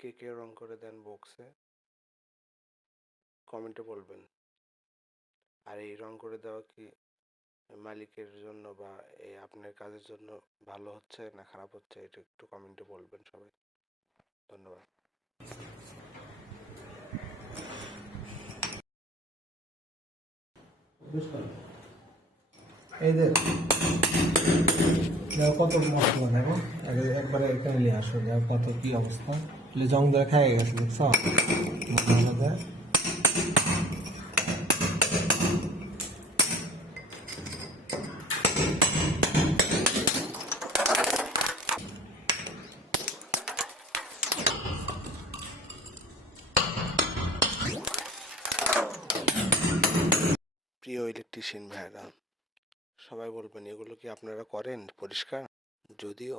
কে কে রং করে দেন বক্সে কমেন্টে বলবেন। আর এই রং করে দেওয়া কি মালিকের জন্য বা এই আপনার কাজের জন্য ভালো হচ্ছে না খারাপ হচ্ছে, এটা একটু কমেন্টে বলবেন সবাই। ধন্যবাদ। এই যে কত মশলা দেখো, একবারে এখানে নিয়ে আসো, দেখো কত কি অবস্থা, জং ধরে খেয়ে গেছে, দেখছ? প্রিয় ইলেকট্রিশিয়ান ভাইরা, সবাই বলবেন এগুলো কি আপনারা করেন পরিষ্কার? যদিও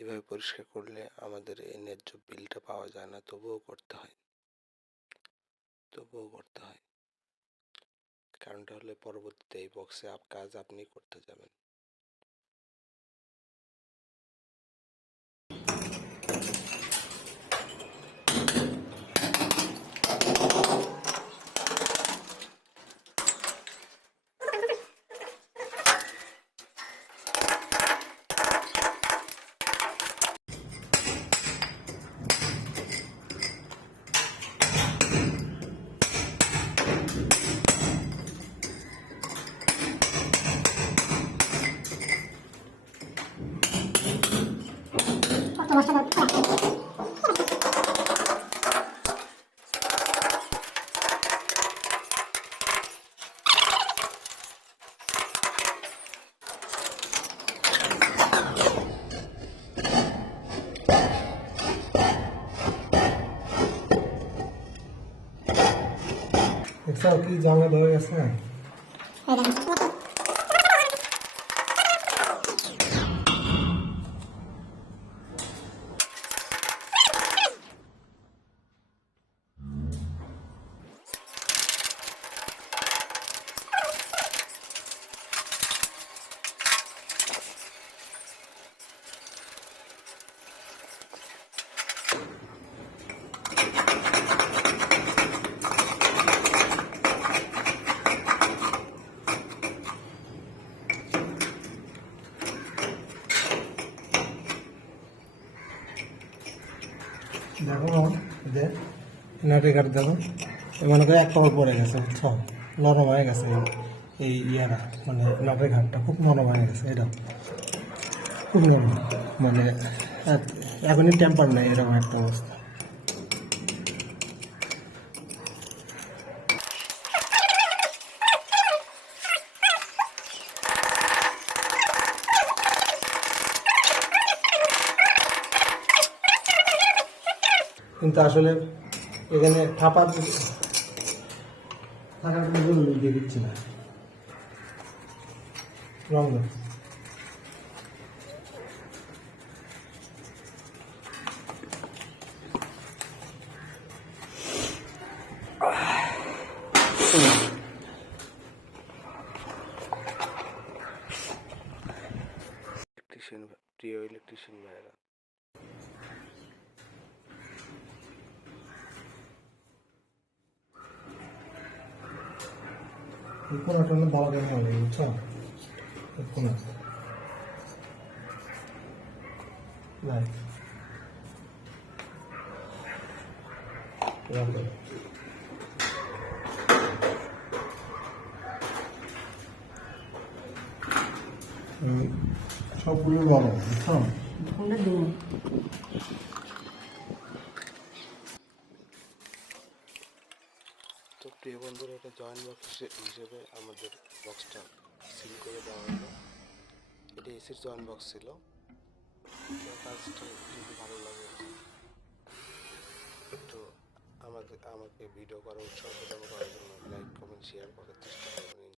এভাবে পরিষ্কার করলে আমাদের এই ন্যায্য বিলটা পাওয়া যায় না, তবুও করতে হয়। কারণটা হলে পরবর্তীতে এই বক্সে কাজ আপনি করতে যাবেন। দেখছ কি জঙ্গে ধরে গেছে না? দেখো যে নাটি কাঠ দেখো, মনে করে এক কবর পড়ে গেছে, বুঝছ? নরম হয়ে গেছে এই ইয়ারা, মানে নাটের ঘাটটা খুব নরম হয়ে গেছে, এটা খুব নরম, মানে এখনই টেম্পার নেই, এরকম একটা অবস্থা। কিন্তু আসলে এখানে থাকার কোনো জন্য দিয়ে দিচ্ছি না, রং না। প্রিয় ইলেকট্রিশিয়ান ভাইয়েরা, কোনোটা বলা যাবে না, বুঝছো? কোনো সবগুলো বড়, বুঝছো? তো প্রিয় বন্ধুরা, এটা জয়েন্ট বক্স হিসেবে আমাদের বক্সটা সিল করে দেওয়া হলো। এটা এসির জয়েন্ট বক্স ছিল। তো কাজটা যদি ভালো লাগে একটু আমাকে ভিডিও করার উৎসাহ প্রদান করার জন্য লাইক কমেন্ট শেয়ার করার চেষ্টা করবেন।